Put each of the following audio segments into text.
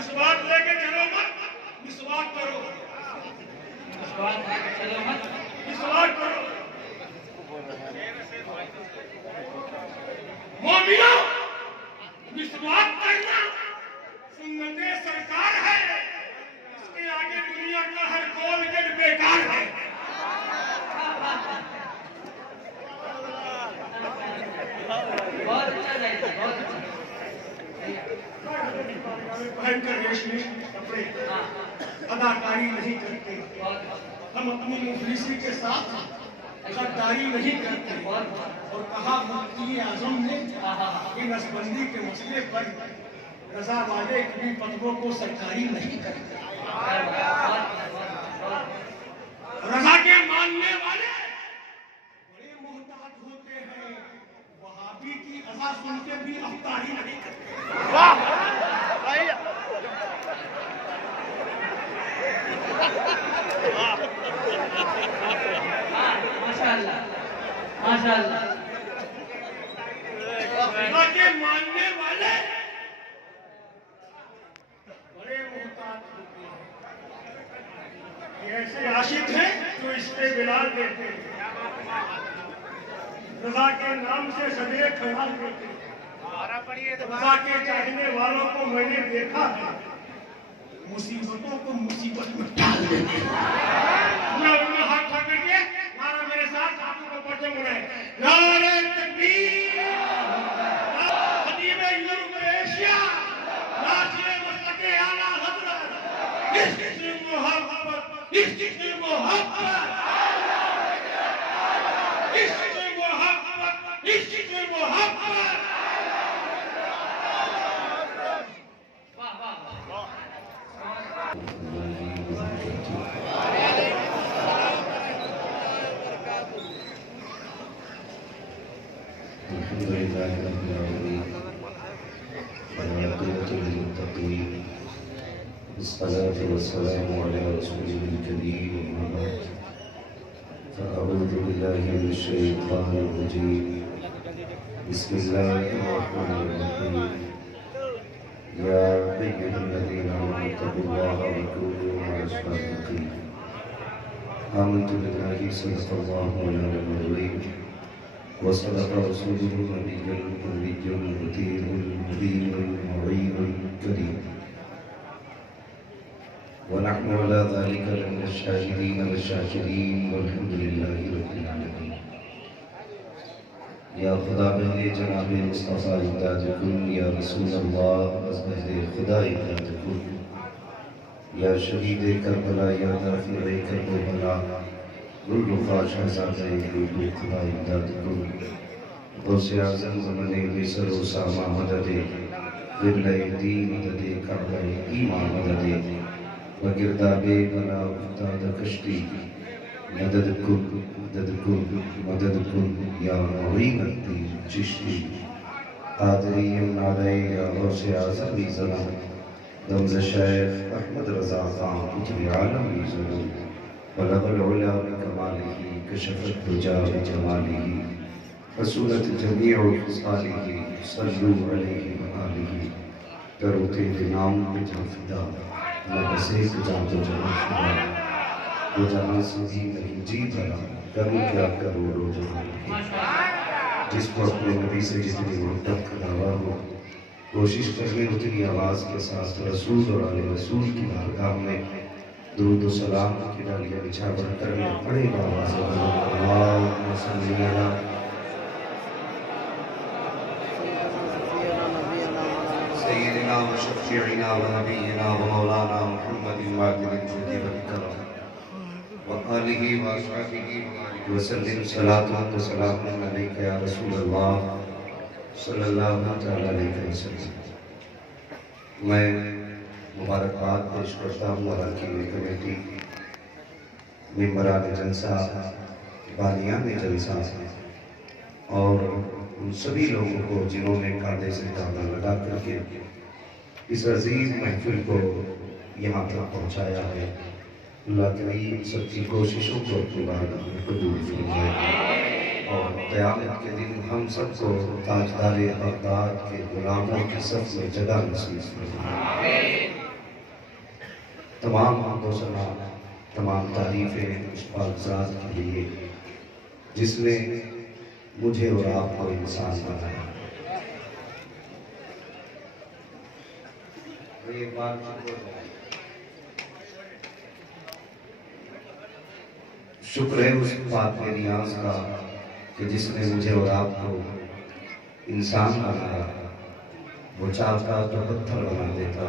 मिसवाक लेके चलो मत, मिसवाक करो। मिसवाक लेके चलो मत, मिसवाक करो। मोमिनो, मिसवाक करना सुन्नते सरकार है। इसके आगे दुनिया का हर कोलगेट बेकार है। बहुत अच्छा जाएगा, बहुत अच्छा। पहनकर रेशमी कपड़े अदाकारी नहीं करते, हम अपनी मुफलिसी के साथ गद्दारी नहीं करते। और कहा मुफ्ती आजम ने कि नसबंदी के मसले पर रजा वाले कभी फतवों को सरकारी नहीं करते। रजा के मानने वाले बड़े मोहताज होते हैं, वहाबी की रजा सुन के भी अफ्तारी नहीं करते। माशाअल्लाह, माशाअल्लाह। रजा के मानने वाले बड़े मोहताज होते हैं। ये ऐसे आशिक हैं जो इस पे बिलाल देते हैं, रजा के नाम से सदरे खड़ा देते हैं। रजा के चाहने वालों को मैंने देखा है, मुसीबतों को मुसीबत में डाल देते हैं। उन्हें हाथ उठा करके नारा मेरे साथ हाथों को पढ़ते मुड़े, नारे तकबीर, खतीब यूरोप एशिया, नाज़िर मसलके आला हज़रत, इश्क़ मोहब्बत, इश्क़ मोहब्बत, इश्क़ मोहब्बत, इश्क़ मोहब्बत। अस्सलातु वस्सलामु अला रसूलिल करीम, अम्मा बाद, फ़अऊज़ु बिल्लाहि मिनश शैतानिर रजीम, बिस्मिल्लाहिर रहमानिर रहीम, या अय्युहल्लज़ीना आमनू तक़ुल्लाहा व कूनू मअस सादिक़ीन। आमनतु बिल्लाहि सल्लल्लाहु अलैहि वसल्लम व सदक़ रसूलुहुन नबियुल उम्मियुल मुतीउल मुबीनुल मुईनुल करीम। वनहनु अला ज़ालिका लमिनश शाहिदीन वश-शाकिरीन वल्हम्दुलिल्लाहि रब्बिल आलमीन। या खुदा बहरे जनाब मुस्तफ़ा इमदाद कुल, या रसूल अल्लाह बज़्ज़े खुदा इमदाद कुल, या शहीद करबला, या दाफ़िए करबला, गुलरुखा शहज़ादे गुल खुदा इमदाद कुल, गौसे आज़म ज़माने बिसर व सामा मददे, क़िबला दीन मददे, काबा ईमान मददे, वगिरदाबे बना उस्ताद कश्ती, मदद कुल मदद कुल मदद कुल, या मुईनती चिश्ती, क़ादरी नारे, या गौसे आज़म ज़ला, दम्ज़ शेख अहमद रज़ा ख़ान कुतुब आलम ज़ला, बलग़ल उला बिकमालिही, कशफ़त दुजा बिजमालिही, फसूलत जमीअ ख़िसालिही, सल्लू अलैहि व आलिही। करो तेरे नाम पे जा फ़िदा, मैं बस एक जान तो जहाँ खुदा, वो जहाँ से भी नहीं जी भरा, करूँ क्या करोड़ों जहाँ। जिसको अपने नबी से जितनी मोहब्बत का दावा हो, कोशिश करने उतनी आवाज़ के साथ रसूल और आले रसूल की बारगाह में दुरूद व सलाम की डालियाँ बिछावर करने पड़ेगा। आवाज़ अल्लाहुम्मा सल्ली अला सय्यिदिना व शफ़ीइना व नबिय्यिना व मौलाना मुहम्मदिन वाक़िल जुदी व करम व आलिहि व अस्हाबिहि व सल्लिम। सलातुन व सलामुन अलैका या रसूल अल्लाह सल्लल्लाहु तआला अलैहि वसल्लम। मैं मुबारकबाद पेश करता हूँ अरकान कमेटी, मेंबरान जलसा, बानियान जलसा और उन सभी लोगों को जिन्होंने कांधे से कांधा लगा करके इस अजीम महफिल को यहाँ तक पहुँचाया है। अल्लाह करीम सबकी कोशिशों को अपनी बारगाह में कबूल फरमाए और क़यामत के दिन हम सबको ताजदार बगदाद के गुलामों की सफ में जगह नसीब फरमाए। तमाम हमदो सना, तमाम तारीफ़ें उस पाक ज़ात के लिए जिसने मुझे और आपको इंसान बनाया। एक बात शुक्र है उस पाक नियाज़ का कि जिसने मुझे और आपको इंसान बनाया। वो चाहता तो पत्थर बना देता,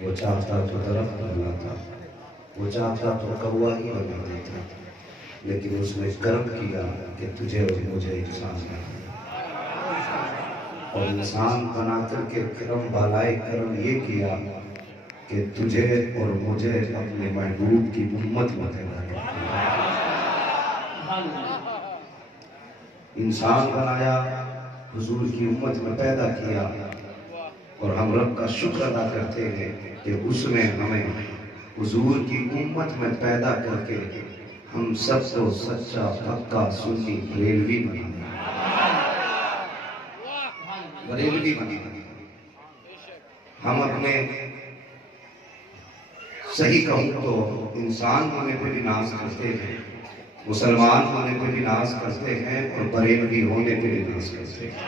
वो चाहता तो दरख्त बनाता, वो चाहता तो कौवा ही बना देता, लेकिन उसने कर्म किया कि तुझे और मुझे इंसान बनाया। और इंसान बना करके कर्म बालाए कर्म ये किया कि तुझे और मुझे अपने महबूब की उम्मत में ठहराया। इंसान बनाया, हुजूर की उम्मत में पैदा किया, और हम रब का शुक्र अदा करते हैं कि उसने हमें हुजूर की उम्मत में पैदा करके हम सबको सच्चा पक्का सुन्नी बरेलवी बना बरेलवी बना। हम अपने सही कहूँ तो इंसान होने पर भी नाज करते हैं, मुसलमान होने पर भी नाज करते हैं, और बरेलवी होने पर भी नाज करते हैं।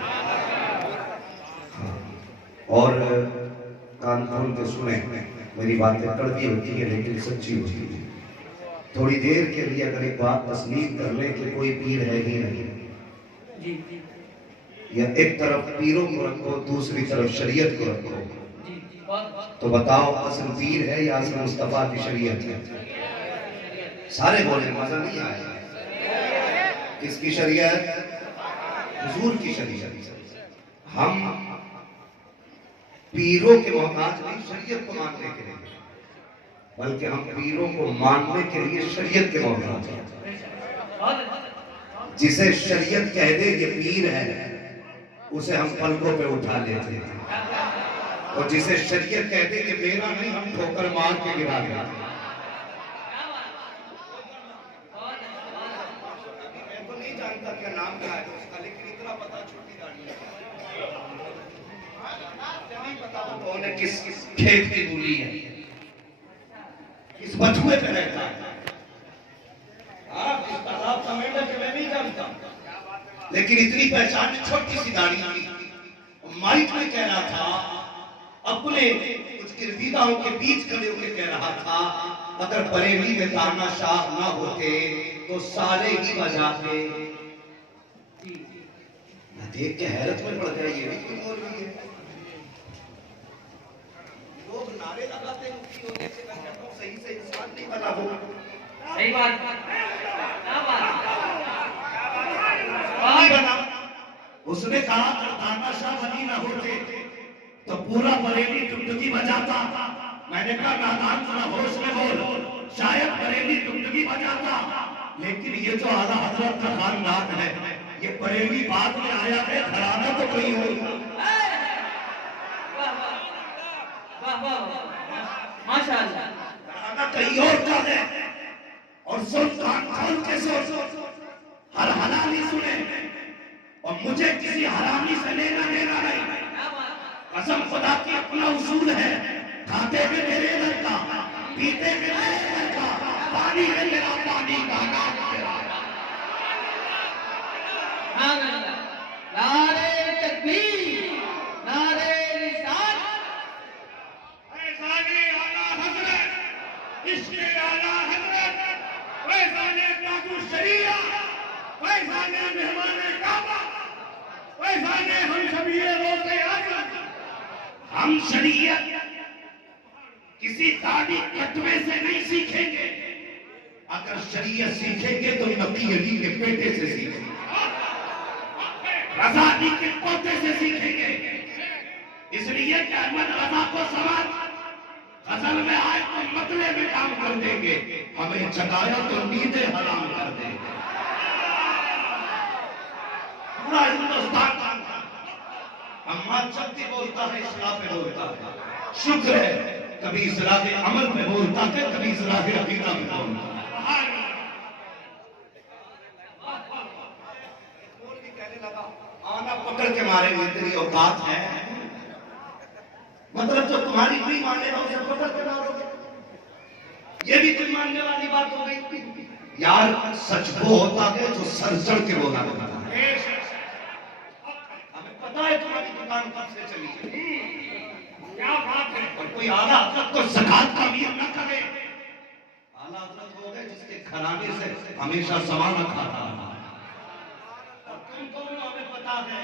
और कान खोल के सुने, मेरी बातें कड़वी होती है लेकिन सच्ची होती है। थोड़ी देर के लिए अगर एक बात तस्लीम कर ले कि कोई पीर है ही नहीं, या एक तरफ पीरों को रखो, दूसरी तरफ शरीयत को रखो, तो बताओ असल पीर है या असल मुस्तफा की शरीयत है? सारे बोले मजा नहीं आया। किसकी शरीयत? हुजूर की शरीयत। हम पीरों के मोहताज नहीं शरीयत को मानने के लिए, बल्कि हम पीरों को मानने के लिए शरीयत के मोहताज हैं। जिसे शरीयत कह दे ये पीर है, उसे हम पलकों पे उठा लेते हैं, और जिसे शरीयत कह दे कि मेरा नहीं, हम ठोकर मार के गिरा देते हैं। मैं तो नहीं जानता क्या नाम क्या है उसका, लेकिन इतना पता छोटी दाढ़ी है। नहीं पता कौन है, किस खेत की मूली है, किस बथुए पे रहता है, किस तालाब का मेंढक है, मैं नहीं जानता, लेकिन इतनी पहचान, छोटी सी दाढ़ी थी। माइक में कह रहा था, अपने कुछ गिरदीदाओं के बीच खड़े होकर कह रहा था, अगर बरेली में तानाशाह ना होते तो सारे ही बजाते। देख के हैरत में पड़ गया, ये भी कोई मौलवी है। लोग नारे लगाते हैं उसकी वजह से, मैं कहता हूं सही से इंसान नहीं बना वो। सही बात, क्या बात बना। उसने कहा अगर तानाशाह वली ना होते तो पूरा बरेली टुकटुकी बजाता। मैंने कहा नादान थोड़ा होश में बोल, शायद बरेली टुकटुकी बजाता, लेकिन ये जो आला हजरत का खानदान है, ये बरेली बाद में आया है, घराना तो कहीं और, माशाअल्लाह, घराना कहीं और का है। और सुन, कान खोल के सुन, हर हलाली सुने, और मुझे किसी हरामी से लेना देना नहीं। कसम खुदा की अपना उसूल है, खाते में मेरे घर का, पीते में मेरे घर का, पानी में मेरा पानी का, नाम मेरा। नारे तकबीर, नारे रिसालत। फैज़ाने आला हज़रत, इश्क़े आला हज़रत, फैज़ाने ताजु शरीया, फैज़ाने मेहमाने काबा, फैज़ाने हम शबीए रोज़े आज़म। हम शरीयत किसी दाढ़ी कटवे से नहीं सीखेंगे, अगर शरीयत सीखेंगे तो नबी अली के बेटे से सीखेंगे, रज़ा अली के पोते से सीखेंगे। इसलिए कि अहमद रज़ा को सवाल गजल में आए तो मतले में काम कर देंगे, हमें जगाया तो नींदें हराम कर देंगे। पूरा हिंदुस्तान अम्मा जब भी बोलता है इस्लाह पे बोलता है, शुक्र है कभी इस्लाह के अमल पे बोलता है, कभी इस्लाह के अकीदा पे बोलता है। कहने लगा आना पकड़ के मारेंगे, तेरी औकात है, मतलब जो तुम्हारी नहीं मानेगा उसे पकड़ के मारोगे। ये भी कोई मानने वाली बात हो गई? यार सच वो होता है जो सर चढ़ के बोला होता है। हमें पता है तुम्हारी दुकान कब से चली है। क्या बात है? और कोई आला हजरत को ज़कात का नियम न करे। आला हजरत हो गए जिसके घराने से हमेशा सामान खाता है। और तुम कौन हो हमें पता है।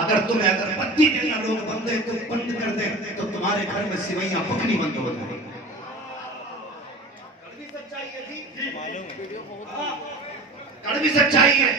अगर तुम्हें अगरबत्ती देना लोग बंदे तो बंद कर दे तो तुम्हारे घर में सिवैयां पकनी बंद हो जाएगी। कड़वी सच्चाई है जी। कड़वी सच्चाई है।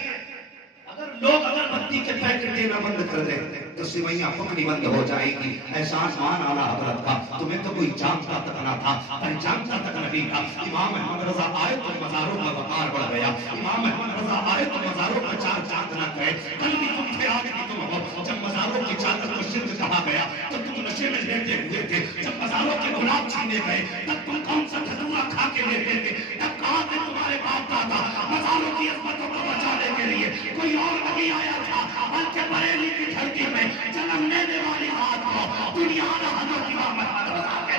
अगर लोग अगरबत्ती के पैकेट देना बंद कर दे तो सिवैयां पकनी बंद हो जाएगी। एहसास मान आला हजरत का तुम्हें तो कोई जानता तक ना था, पहचानता तक नहीं था। इमाम अहमद रजा आए तो मज़ारों का वक़ार बढ़ गया। इमाम अहमद रजा आए तो मज़ारों का चार चांद न गए। कल भी तुम थे, आज भी तुम हो। जब मज़ारों की चादर को शिर्क कहा गया तो तुम नशे में लेटे हुए थे। जब मज़ारों के गुलाब छीने गए तब तुम कौन सा धतूरा खा के लेटे थे? तब कहाँ थे तुम्हारे बाप दादा? मज़ारों की अज़मतों को बचाने के लिए कोई और नहीं आया था, बल्कि बरेली की धरती में जन्म लेने वाली बात को दुनिया आला हज़रत इमाम अहमद रज़ा के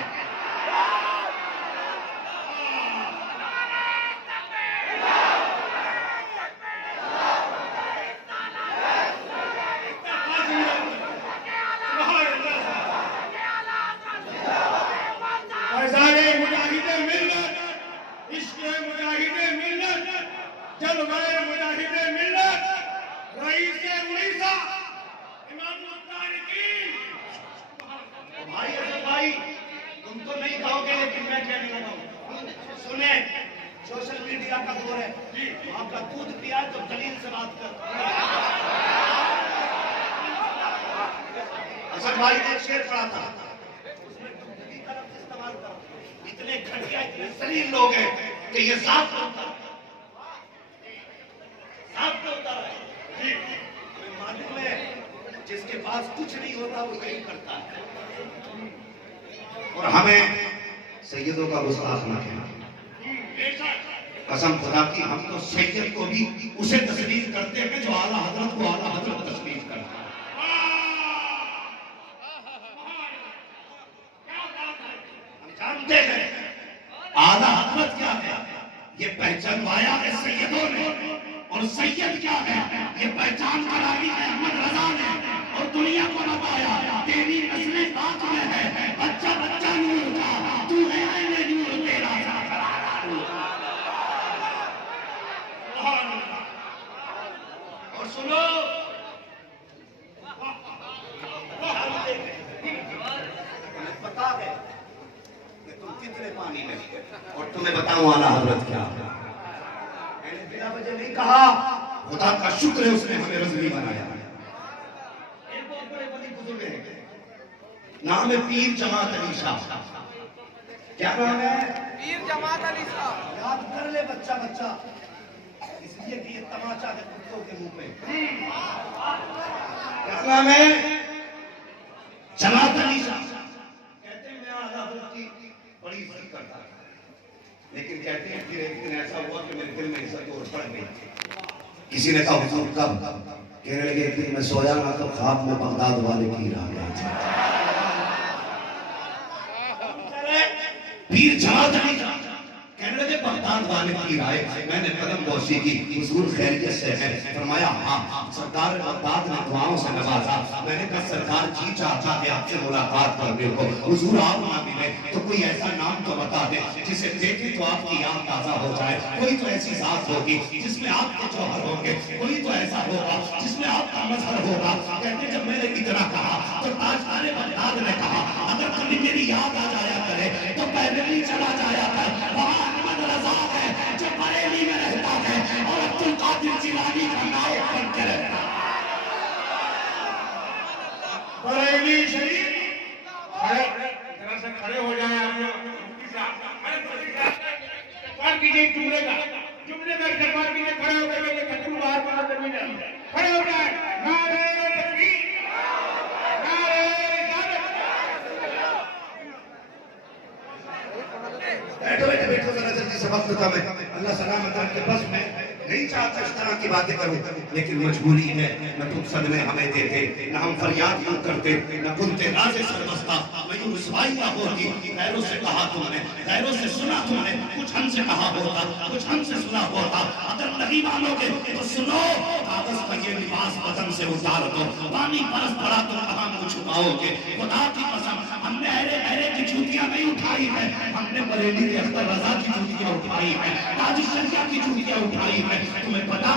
फैज़ाने मुजाहिदे मिल्लत, इश्क़े मुजाहिदे मिल्लत, जलवाए मुजाहिदे मिल्लत, रईसे उड़ीसा इमाम मुतारिकीन। भाई असद भाई तुम तो नहीं कहोगे लेकिन मैं कहने लगा हूं। सुने, सोशल मीडिया का दौर है जी। आपका दूध पिया तो दलील से बात कर। असद भाई ने एक शेर पढ़ा था, उसमें तुम की तरफ इस्तेमाल करो। इतने घटिया इतने शरीर लोग हैं कि ये साफ होता है जी। हमें मालूम है जिसके पास कुछ नहीं होता वो यही करता है। और हमें सैयदों का गुस्ताख ना कहना। कसम खुदा की हम तो सैयद को भी उसे तस्लीम करते हैं जो आला हजरत को आला हजरत तस्लीम करता है। हम जानते हैं आला हजरत क्या है, ये पहचानवाया है सैयदों ने। और सैयद क्या है, ये पहचान कराई है अहमद रजा ने। और दुनिया को बताया तेरी नस्लें साथ में है, बच्चा बच्चा नूर का, तू है आईने नूर तेरा और सुनो, हमें पता है कि तुम कितने पानी में और तुम्हें बताऊं आला हजरत क्या है। मैंने बिना वजह नहीं कहा, खुदा का शुक्र है उसने हमें रज़वी बनाया। एक बहुत बड़े वली बुजुर्ग हैं, नाम है पीर जमात अली शाह। क्या नाम है? पीर जमात अली शाह। याद कर ले बच्चा बच्चा, इसलिए कि ये तमाचा है कुत्तों के मुंह पे। क्या नाम है? जमात अली शाह। कहते हैं मैं आला हज़रत की बड़ी इज्जत करता था, लेकिन कहते हैं फिर एक दिन ऐसा हुआ कि मेरे दिल में इज्जत और बढ़ गई। किसी ने कहा हुजूर कब? कहने लगे एक दिन मैं सोया ना तो ख्वाब में बगदाद वाले पीर आ गए थे। पीर जमात अली शाह कहने लगे बगदाद वाले पीर आए। मैंने कदम बोशी की, हुजूर खैरियत से है? फरमाया हाँ। सरकार बगदाद ने दुआओं से नवाजा। मैंने कहा सरकार जी चाहता है आपसे मुलाकात करने को। हुजूर आप ना मिले तो कोई ऐसा नाम तो बता दे जिसे देखे तो आपकी याद ताजा हो जाए। कोई तो ऐसी जात होगी जिसमें आपके जौहर होंगे, कोई तो ऐसा होगा जिसमें आपका मजहर होगा। कहते जब मैंने इतना कहा तो ताजदार बगदाद ने कहा अगर कभी मेरी याद आ जाया करे तो पहले ही चला जाया कर। वहां अहमद रजा है जो बरेली में रहता है और अब्दुल कादिर जिलानी का नायक बन के रहता है। बरेली शरीफ खड़े जरा से खड़े हो जाए। पार कीजिए जुमले का पार कीजिए। खड़े हो गए कद्दू बाहर बाहर जमीन है। खड़े हो जाए। नारे तकबीर, नारे इजाजत। बैठो बैठो बैठो जरा जल्दी से वक्त कम है। अल्लाह सलामत रखे। बस मैं नहीं चाहता इस तरह की बातें करूं, लेकिन मजबूरी है। न तुम सदमे हमें देते, न हम फरियाद यूं करते, न कुंते राज़े सरबस्ता, मैं यूं रुसवाई ना होती। गैरों से कहा तुमने, गैरों से सुना तुमने, कुछ हमसे कहा होता, कुछ हमसे सुना होता। अगर नहीं मानोगे तो सुनो, कागज पर ये लिबास बदन से उतार दो, पानी बरस पड़ा तो कहां मुंह छुपाओगे। खुदा की कसम, हमने अहले अहले की जूतियां नहीं उठाई है, हमने बरेली के अख्तर रजा की जूतियां उठाई है, ताज शरिया की जूतियां उठाई है। तुम्हें पता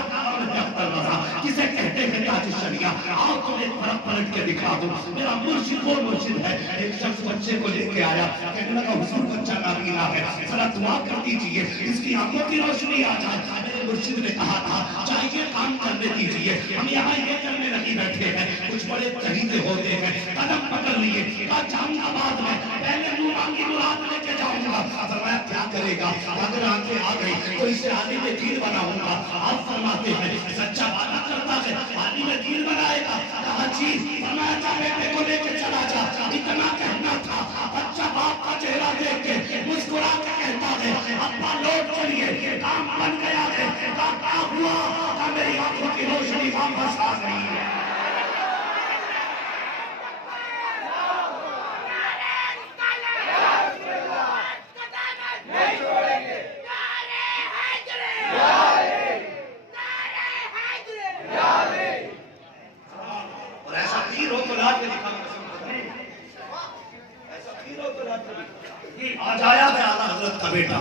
अख्तर रजा किसे कहते हैं? ताज शरिया। आओ तुम्हें फर्क पलट के दिखा दूं। मेरा मुर्शिद वो मुर्शिद है। एक शख्स बच्चे को लेके आया, कहने लगा हुजूर बच्चा नाबीना है, जरा दुआ कर दीजिए इसकी आंखों की रोशनी आ जाए। मेरे मुर्शिद ने कहा था चाहिए काम करने दीजिए, हम यहाँ ये करने नहीं बैठे हैं। कुछ बड़े चहीते होते हैं, कदम पकड़ लिए, कहा जाऊंगा बाद में, पहले मुंह मांगी मुराद लेके जाऊंगा। फरमाया क्या करेगा? अगर आंखें आ गई तो इसे आदि में दीन बनाऊंगा। आप फरमाते हैं सच्चा वादा करता है आदि में दीन बनाएगा। कहा जी, फरमाया जा बेटे को लेके चला जा। इतना कहना था, बच्चा बाप का चेहरा देख के मुस्कुरा के कहता है अब्बा लौट चलिए, काम बन गया है। कहा क्या हुआ? कहा मेरी आंखों की रोशनी वापस आ गई है। आज आया है आला हजरत का बेटा,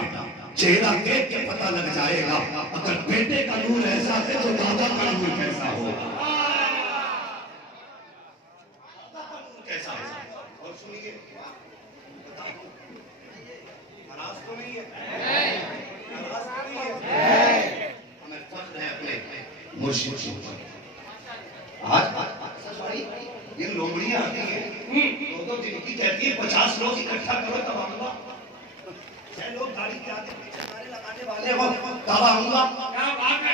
चेहरा देख के पता लग जाएगा अगर बेटे का नूर ऐसा है तो दादा का नूर कैसा होगा। कैसा है? और सुनिए, नाराज तो नहीं है, नाराज तो नहीं है। हमें फख्र है अपने मुर्शिद के ऊपर। आज ये लोमड़ियां आती है, दो दिन की कहती है 50 लोग इकट्ठा करो तब आऊंगा। 6 लोग गाड़ी के आगे पीछे नारे लगाने वाले हो तब आऊंगा।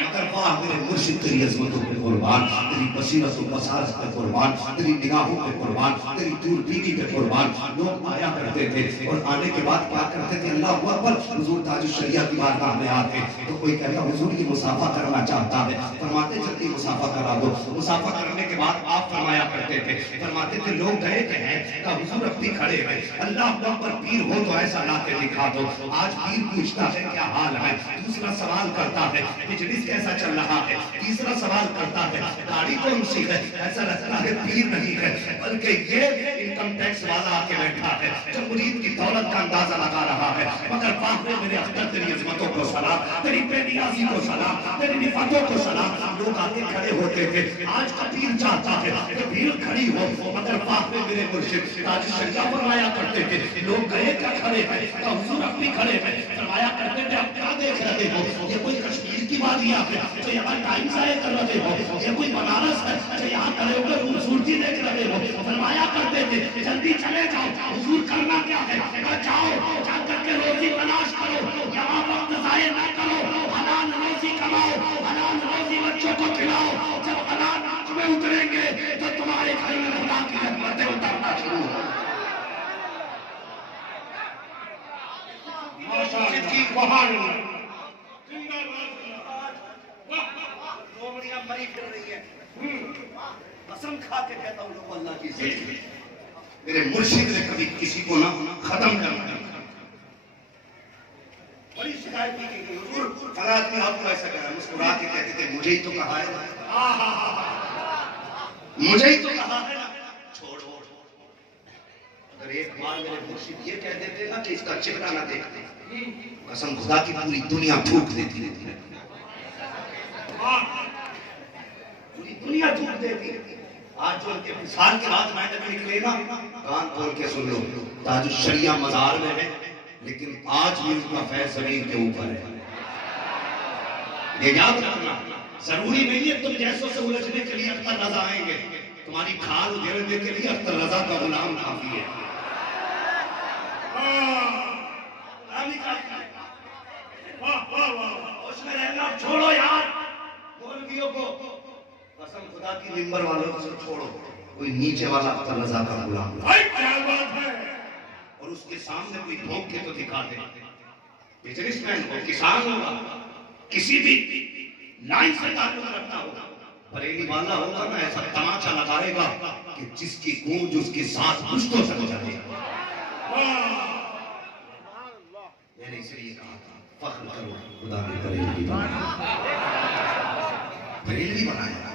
मगर वाह मेरे मुर्शिद तेरी अजमतों पे कुर्बान, तेरी बसीरत और बसारत पे कुर्बान, तेरी निगाहों पे कुर्बान, तेरी दूरबीनी पे कुर्बान। लोग आया करते थे और आने के बाद क्या करते थे? अल्लाह अकबर, हुजूर ताज शरिया की बारगाह में आते तो कोई कहेगा हुजूर ये मुसाफा करना चाहता है, फरमाते जल्दी मुसाफा करा दो। मुसाफा करने के बाद आप फरमाया करते थे, फरमाते थे लोग गए थे हैं, का हुजूर अब भी खड़े हैं, अल्लाह अकबर पीर हो तो ऐसा ला के दिखा दो। आज पीर पूछता है क्या हाल है, दूसरा सवाल करता है बिजनेस कैसा चल रहा है, तीसरा सवाल करता है गाड़ी कौन सी है। ऐसा लगता है पीर नहीं है बल्कि ये इनकम टैक्स वाला आके बैठा है जो मुरीद की दौलत का अंदाजा लगा रहा है। मगर बाहर मेरे अख्तर तेरी अजमतों को सलाम, तेरी बेनियाजी को सलाम, तेरी निफातों को सलाम। लोग आके खड़े होते थे, आज का पीर चाहता है कि भीड़ खड़ी हो, मगर बाहर मेरे मुर्शिद ताज शरिया फरमाया करते थे लोग गए क्या खड़े हैं, तो हुजूर अब भी खड़े हैं। फरमाया करते थे अब क्या देख रहे हो? ये कोई कश्मीर की वादियां है तो यहाँ टाइम जाया कर रहे हो? ये कोई बनारस है तो यहाँ खड़े होकर खूबसूरती देख रहे हो? फरमाया करते थे जल्दी चले जाओ, हुजूर करना क्या है? जाओ जाकर के रोजी तलाश करो, यहाँ वक्त जाया न करो, हलाल रोजी कमाओ, हलाल रोजी बच्चों को खिलाओ। जब हलाल आंख में उतरेंगे तो तुम्हारे घर में खुदा की रहमतें उतरना शुरू हो। मरी फिर रही है, कसम खा के कहता हूँ लोग अल्लाह की इज्जत, मेरे मुर्शिद ने कभी किसी को ना खत्म करना। बड़ी शिकायत की गई हुजूर फला आदमी आपको ऐसा करा, मुस्कुरा के कहते थे मुझे ही तो कहा है, मुझे ही तो कहा है, छोड़ो। अगर एक बार मेरे मुर्शिद ये कह देते ना कि इसका चेहरा ना देखते, कसम खुदा की पूरी दुनिया थूक देती, पूरी दुनिया थूक देती। आज जो उनके मिसाल के बाद मैं जब निकले ना, कान खोल के सुन लो, ताज शरिया मजार में है लेकिन आज भी उनका फैज जमीन के ऊपर है। ये याद रखना, जरूरी नहीं है तुम जैसों से उलझने के लिए अख्तर रजा आएंगे, तुम्हारी खाल उधेड़ने के लिए अख्तर रजा का गुलाम काफी है। उसमें रहना छोड़ो यार, मौलवियों को कसम खुदा की मिंबर वालों को छोड़ो, कोई नीचे वाला अख्तर रजा का गुलाम, क्या बात है। और उसके सामने कोई ठोक के तो दिखा दे, बिजनेसमैन हो, किसान होगा, किसी भी लाइन से ताल्लुक रखता होगा, बरेली वाला होगा ना, ऐसा तमाचा लगाएगा कि जिसकी गूंज उसके साथ पुश्तों तक जाए। मैंने इसलिए कहा था फख्र करो खुदा ने बरेली बनाया, बरेली बनाया।